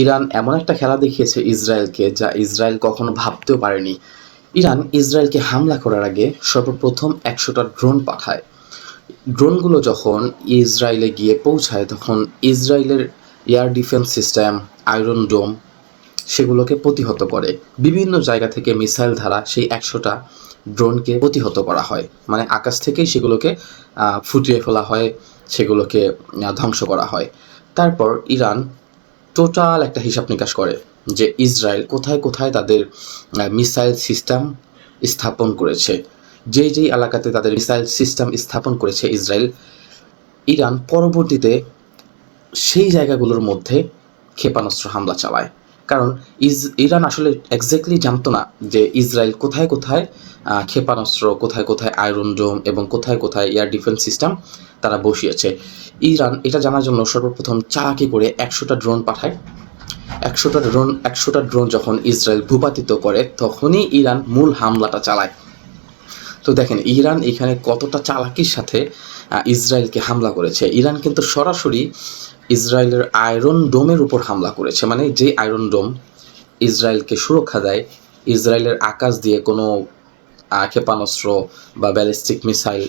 Iran এমন একটা খেলা দেখিয়েছে ইসরায়েলকে, যা ইসরায়েল কখনো ভাবতেও পারেনি। ইরান ইসরায়েলকে হামলা করার আগে সর্বপ্রথম ১০০টা ড্রোন পাঠায়। ড্রোনগুলো যখন ইসরায়েলে গিয়ে পৌঁছায় তখন ইসরায়েলের এয়ার ডিফেন্স সিস্টেম, আয়রন ডোম সেগুলোকে প্রতিহত করে। বিভিন্ন জায়গা থেকে মিসাইল ধারা সেই ১০০টা ড্রোনকে প্রতিহত করা হয়, মানে আকাশ থেকেই সেগুলোকে ফুটিয়ে ফেলা হয়, সেগুলোকে ধ্বংস করা হয়। তারপর ইরান টোটাল একটা হিসাব নিকাশ করে যে ইসরায়েল কোথায় কোথায় তাদের মিসাইল সিস্টেম স্থাপন করেছে, যেই যেই এলাকাতে তাদের মিসাইল সিস্টেম স্থাপন করেছে ইসরায়েল, ইরান পরবর্তীতে সেই জায়গাগুলোর মধ্যে ক্ষেপণাস্ত্র হামলা চালায়। কারণ ইরান আসলে এক্স্যাক্টলি জানতো না যে ইসরায়েল কোথায় কোথায় ক্ষেপণাস্ত্র, কোথায় কোথায় আয়রন ডোম এবং কোথায় কোথায় এয়ার ডিফেন্স সিস্টেম তারা বসিয়েছে। ইরান এটা জানার জন্য সর্বপ্রথম চালাকি করে ১০০টা ড্রোন পাঠায়। ১০০টা ড্রোন যখন ইসরায়েল ভূপাতিত করে তখনই ইরান মূল হামলাটা চালায়। তো দেখেন ইরান এখানে কতটা চালাকির সাথে ইসরায়েলকে হামলা করেছে। ইরান কিন্তু সরাসরি ইসরায়েলের আয়রন ডোমের উপর হামলা করেছে, মানে যে আয়রন ডোম ইসরায়েলকে সুরক্ষা দেয়, ইসরায়েলের আকাশ দিয়ে কোনো ক্ষেপণাস্ত্র বা ব্যালিস্টিক মিসাইল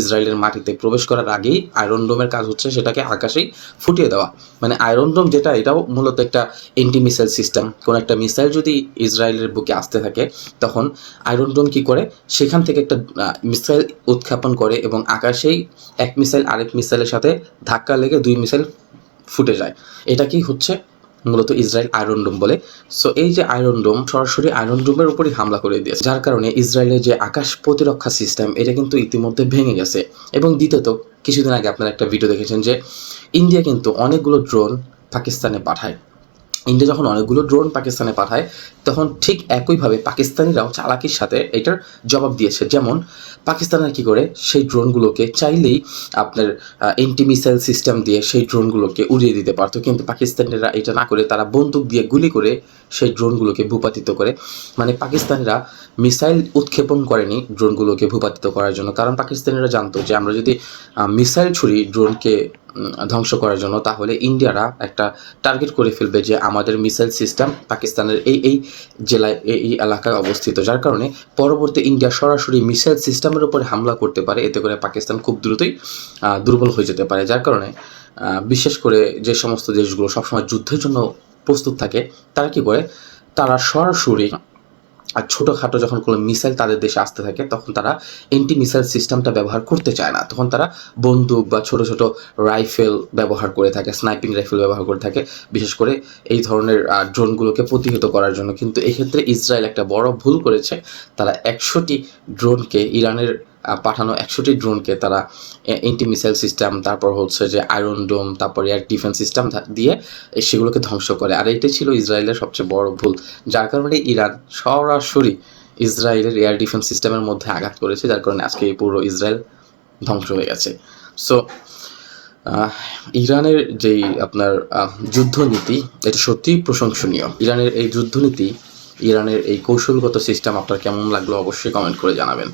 ইসরায়েলের মাটিতে প্রবেশ করার আগেই আয়রন ডোমের কাজ হচ্ছে সেটাকে আকাশেই ফুটিয়ে দেওয়া। মানে আয়রন ডোম যেটা, এটাও মূলত একটা এন্টি মিসাইল সিস্টেম। কোনো একটা মিসাইল যদি ইসরায়েলের বুকে আসতে থাকে তখন আয়রন ডোম কী করে, সেখান থেকে একটা মিসাইল উৎক্ষেপণ করে এবং আকাশেই এক মিসাইল আরেক মিসাইলের সাথে ধাক্কা লেগে ২ মিসাইল ফুটে যায়। এটা কি হচ্ছে মূলত ইসরায়েল আয়রন ডোম বলে। সো এই যে আয়রন ডোম সরাসরি আয়রন ডোমের উপরই হামলা করে দিয়েছে, যার কারণে ইসরায়েলের যে আকাশ প্রতিরক্ষা সিস্টেম এটা কিন্তু ইতিমধ্যে ভেঙে গেছে। এবং দ্বিতীয়ত, কিছুদিন আগে আপনারা একটা ভিডিও দেখেছেন যে ইন্ডিয়া কিন্তু অনেকগুলো ড্রোন পাকিস্তানে পাঠায়। ইন্ডিয়া যখন অনেকগুলো ড্রোন পাকিস্তানে পাঠায় তখন ঠিক একইভাবে পাকিস্তানিরাও চালাকির সাথে এটার জবাব দিয়েছে। যেমন পাকিস্তানের কী করে, সেই ড্রোনগুলোকে চাইলেই আপনার এন্টি মিসাইল সিস্টেম দিয়ে সেই ড্রোনগুলোকে উড়িয়ে দিতে পারতো, কিন্তু পাকিস্তানিরা এটা না করে তারা বন্দুক দিয়ে গুলি করে সেই ড্রোনগুলোকে ভূপাতিত করে। মানে পাকিস্তানিরা মিসাইল উৎক্ষেপণ করেনি ড্রোনগুলোকে ভূপাতিত করার জন্য, কারণ পাকিস্তানিরা জানতো যে আমরা যদি মিসাইল ছুড়ি ড্রোনকে ধ্বংস করার জন্য তাহলে ইন্ডিয়ারা একটা টার্গেট করে ফেলবে যে আমাদের মিসাইল সিস্টেম পাকিস্তানের এই এই জেলায় এই এলাকায় অবস্থিত, যার কারণে পরবর্তী ইন্ডিয়া সরাসরি মিসাইল সিস্টেমের উপরে হামলা করতে পারে। এতে করে পাকিস্তান খুব দ্রুতই দুর্বল হয়ে যেতে পারে, যার কারণে বিশেষ করে যে সমস্ত দেশগুলো সবসময় যুদ্ধের জন্য প্রস্তুত থাকে তারা কী করে, তারা সরাসরি আর ছোটোখাটো যখন কোনো মিসাইল তাদের দেশে আসতে থাকে তখন তারা এন্টি মিসাইল সিস্টেমটা ব্যবহার করতে চায় না, তখন তারা বন্দুক বা ছোটো ছোটো রাইফেল ব্যবহার করে থাকে, স্নাইপিং রাইফেল ব্যবহার করে থাকে, বিশেষ করে এই ধরনের ড্রোনগুলোকে প্রতিহত করার জন্য। কিন্তু এক্ষেত্রে ইসরায়েল একটা বড় ভুল করেছে। তারা ১০০টি ড্রোনকে, ইরানের পাঠানো ১০০টি ড্রোনকে তারা এন্টি মিসাইল সিস্টেম, তারপর হচ্ছে যে আয়রন ডোম, তারপর এয়ার ডিফেন্স সিস্টেম দিয়ে সেগুলোকে ধ্বংস করে। আর এটাই ছিল ইসরায়েলের সবচেয়ে বড় ভুল, যার কারণে ইরান সরাসরি ইসরায়েলের এয়ার ডিফেন্স সিস্টেমের মধ্যে আঘাত করেছে, যার কারণে আজকে এই পুরো ইসরায়েল ধ্বংস হয়ে গেছে। সো ইরানের যেই আপনার যুদ্ধনীতি এটা সত্যিই প্রশংসনীয়। ইরানের এই যুদ্ধনীতি, ইরানের এই কৌশলগত সিস্টেম আপনার কেমন লাগলো অবশ্যই কমেন্ট করে জানাবেন।